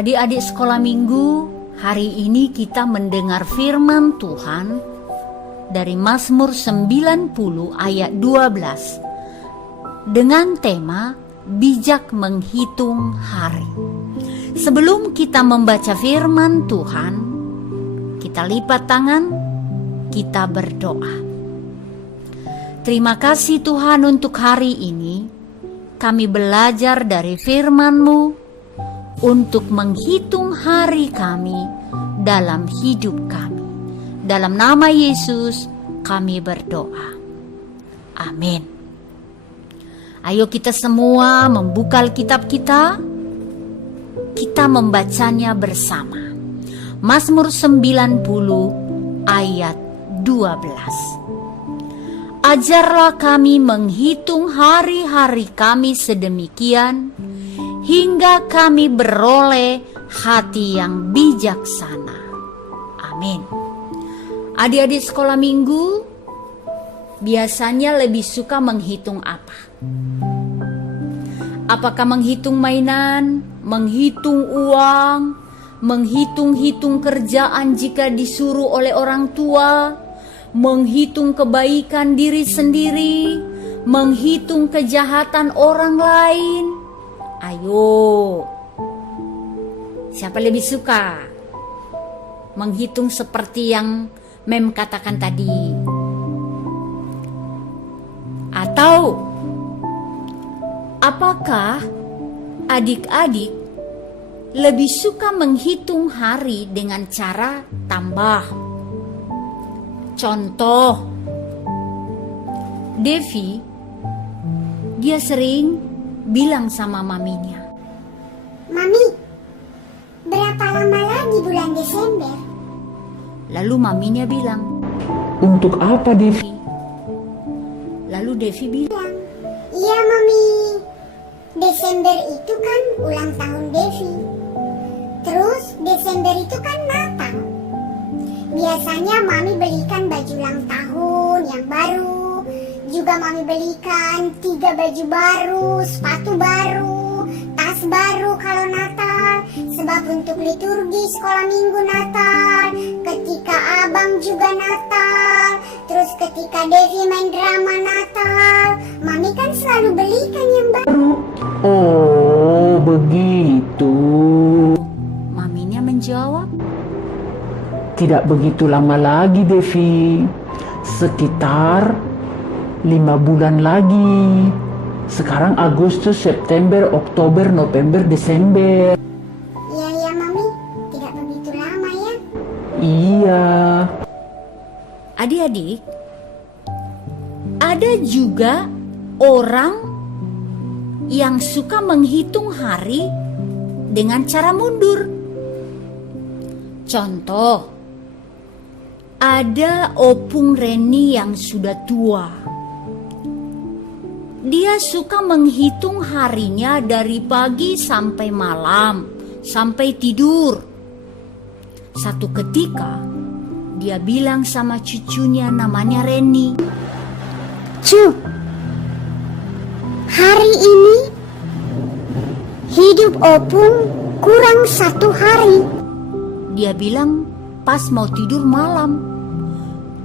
Adik-adik sekolah minggu, hari ini kita mendengar firman Tuhan dari Mazmur 90 ayat 12 dengan tema bijak menghitung hari. Sebelum kita membaca firman Tuhan, kita lipat tangan, kita berdoa. Terima kasih Tuhan untuk hari ini. Kami belajar dari firman-Mu untuk menghitung hari kami dalam hidup kami. Dalam nama Yesus kami berdoa. Amin. Ayo kita semua membuka Alkitab kita. Kita membacanya bersama. Mazmur 90 ayat 12. Ajarlah kami menghitung hari-hari kami sedemikian, hingga kami beroleh hati yang bijaksana. Amin. Adik-adik sekolah minggu biasanya lebih suka menghitung apa? Apakah menghitung mainan, menghitung uang, menghitung-hitung kerjaan jika disuruh oleh orang tua, menghitung kebaikan diri sendiri, menghitung kejahatan orang lain? Ayo, siapa lebih suka menghitung seperti yang Mem katakan tadi? Atau apakah adik-adik lebih suka menghitung hari dengan cara tambah? Contoh, Devi, dia sering bilang sama maminya, "Mami, berapa lama lagi bulan Desember?" Lalu maminya bilang, "Untuk apa, Devi?" Lalu Devi bilang, "Iya, Mami. Desember itu kan ulang tahun Devi. Terus Desember itu kan Natal. Biasanya Mami belikan baju ulang tahun yang baru. Juga Mami belikan 3 baju baru, sepatu baru, tas baru kalau Natal. Sebab untuk liturgi sekolah minggu Natal, ketika Abang juga Natal, terus ketika Devi main drama Natal, Mami kan selalu belikan yang baru." Oh, begitu. maminya menjawab, Tidak begitu lama lagi, Devi. Sekitar 5 bulan lagi. Sekarang Agustus, September, Oktober, November, Desember. Iya, Mami. Tidak begitu lama ya. Iya. adik-adik, ada juga orang yang suka menghitung hari dengan cara mundur. Contoh, ada Opung Reni yang sudah tua. Dia suka menghitung harinya dari pagi sampai malam, sampai tidur. Satu ketika, dia bilang sama cucunya namanya Reni, "Cu, hari ini hidup Opung kurang 1 hari." Dia bilang pas mau tidur malam.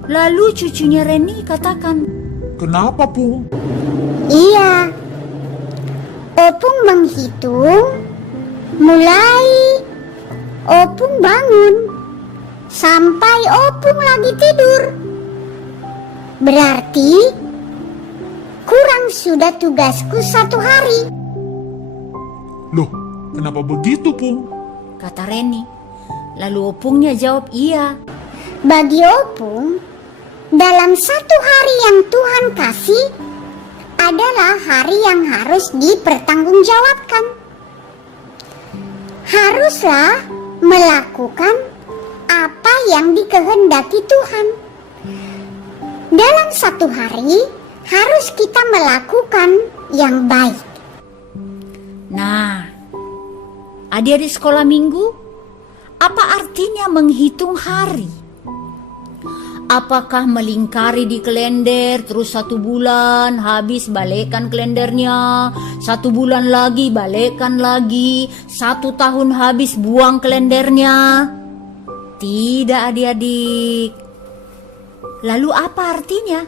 Lalu cucunya Reni katakan, "Kenapa, Pung?" "Iya, Opung menghitung mulai Opung bangun sampai Opung lagi tidur. Berarti kurang sudah tugasku 1 hari." "Loh, kenapa begitu, Pung?" kata Reni. Lalu Opungnya jawab, "Iya." Bagi Opung, dalam 1 hari yang Tuhan kasih adalah hari yang harus dipertanggungjawabkan. Haruslah melakukan apa yang dikehendaki Tuhan. Dalam 1 hari harus kita melakukan yang baik. Nah, adik-adik sekolah minggu, apa artinya menghitung hari? Apakah melingkari di kalender, terus 1 bulan habis balikkan kalendernya, 1 bulan lagi balikkan lagi, 1 tahun habis buang kalendernya? Tidak, adik-adik. Lalu apa artinya?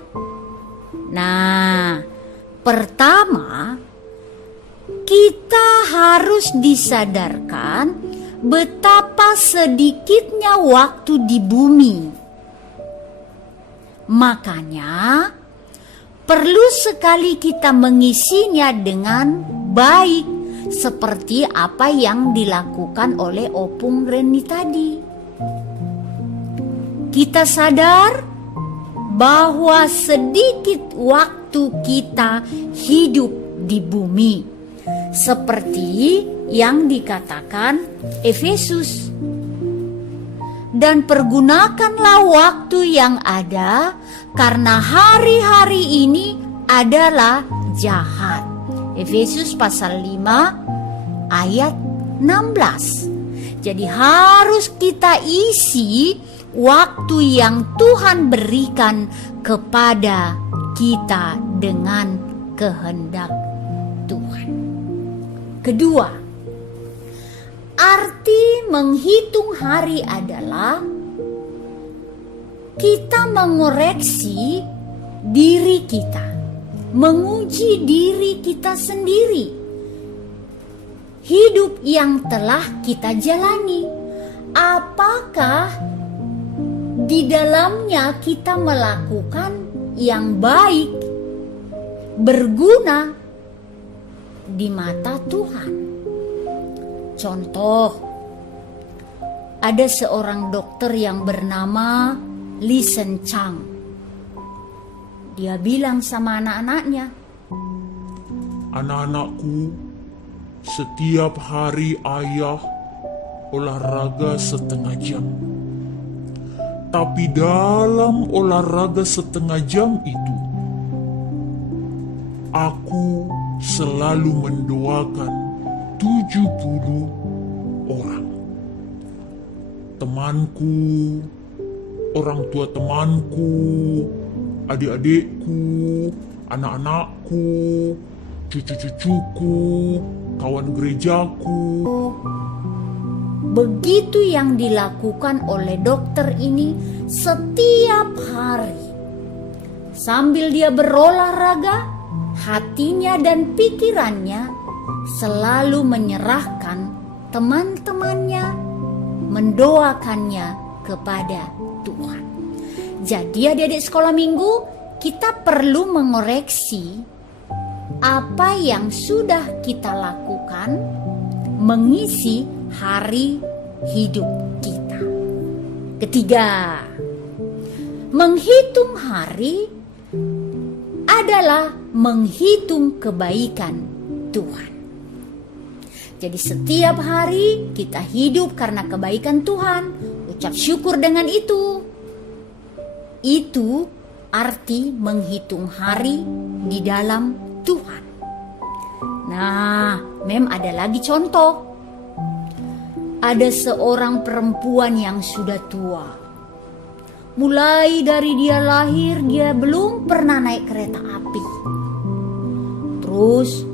Nah, pertama, kita harus disadarkan betapa sedikitnya waktu di bumi. Makanya perlu sekali kita mengisinya dengan baik, seperti apa yang dilakukan oleh Opung Reni tadi. Kita sadar bahwa sedikit waktu kita hidup di bumi, seperti yang dikatakan Efesus. Dan pergunakanlah waktu yang ada, karena hari-hari ini adalah jahat. Efesus pasal 5 ayat 16. Jadi harus kita isi waktu yang Tuhan berikan kepada kita dengan kehendak Tuhan. Kedua, arti menghitung hari adalah kita mengoreksi diri kita, menguji diri kita sendiri. Hidup yang telah kita jalani, apakah di dalamnya kita melakukan yang baik, berguna di mata Tuhan? Contoh, ada seorang dokter yang bernama Li Sen Chang. Dia bilang sama anak-anaknya, Anak-anakku, setiap hari ayah olahraga 1/2 jam. Tapi dalam olahraga 1/2 jam itu, aku selalu mendoakan 70 orang. Temanku, orang tua temanku, adik-adikku, anak-anakku, cucu-cucuku, kawan gerejaku. begitu yang dilakukan oleh dokter ini setiap hari. Sambil dia berolahraga, hatinya dan pikirannya selalu menyerahkan teman-temannya, mendoakannya kepada Tuhan. Jadi adik-adik sekolah minggu, kita perlu mengoreksi apa yang sudah kita lakukan mengisi hari hidup kita. Ketiga, menghitung hari adalah menghitung kebaikan Tuhan. Jadi setiap hari kita hidup karena kebaikan Tuhan, ucap syukur dengan itu. Itu arti menghitung hari di dalam Tuhan. Nah, ada lagi contoh. Ada seorang perempuan yang sudah tua. Mulai dari dia lahir, dia belum pernah naik kereta api. Terus,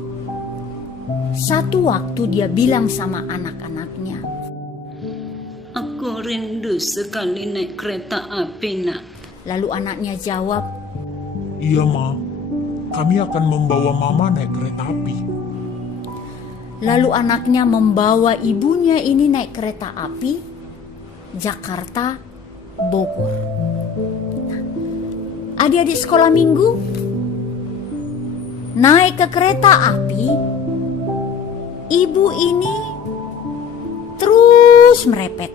satu waktu dia bilang sama anak-anaknya, "Aku rindu sekali naik kereta api, Nak." Lalu anaknya jawab, Iya, Ma. Kami akan membawa Mama naik kereta api. lalu anaknya membawa ibunya ini naik kereta api Jakarta Bogor. Nah, adik-adik sekolah minggu naik ke kereta api, ibu ini terus merepet.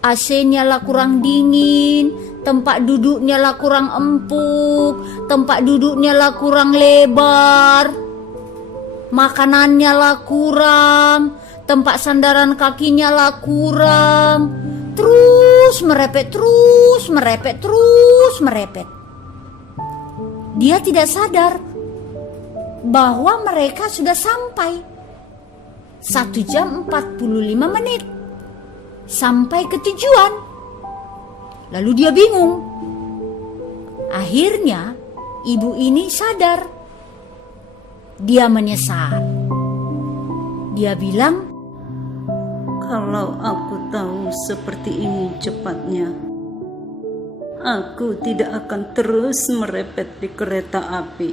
AC-nya lah kurang dingin, tempat duduknya lah kurang empuk, tempat duduknya lah kurang lebar, makanannya lah kurang, tempat sandaran kakinya lah kurang. Terus merepet. Dia tidak sadar bahwa mereka sudah sampai 1 jam 45 menit sampai ke tujuan. Lalu dia bingung. Akhirnya ibu ini sadar. Dia menyesal. Dia bilang, Kalau aku tahu seperti ini cepatnya, aku tidak akan terus merepet di kereta api.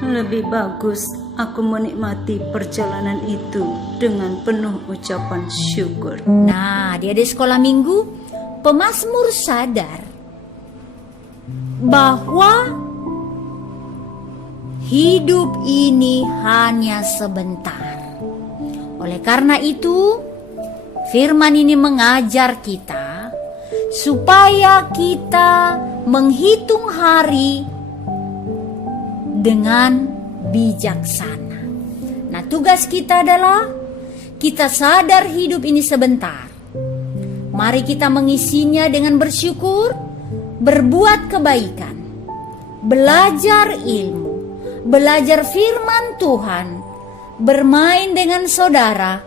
Lebih bagus aku menikmati perjalanan itu dengan penuh ucapan syukur. nah di adik sekolah minggu, pemazmur sadar bahwa hidup ini hanya sebentar. Oleh karena itu, firman ini mengajar kita supaya kita menghitung hari dengan bijaksana. Nah, tugas kita adalah kita sadar hidup ini sebentar. Mari kita mengisinya dengan bersyukur, berbuat kebaikan, belajar ilmu, belajar firman Tuhan, bermain dengan saudara,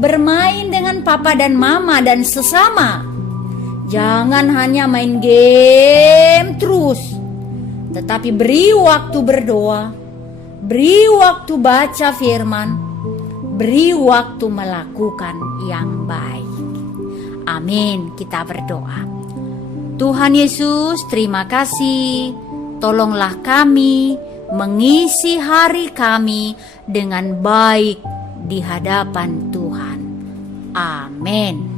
bermain dengan papa dan mama dan sesama. Jangan hanya main game terus, tetapi beri waktu berdoa, beri waktu baca firman, beri waktu melakukan yang baik. Amin. Kita berdoa. Tuhan Yesus, terima kasih. Tolonglah kami mengisi hari kami dengan baik di hadapan Tuhan. Amin.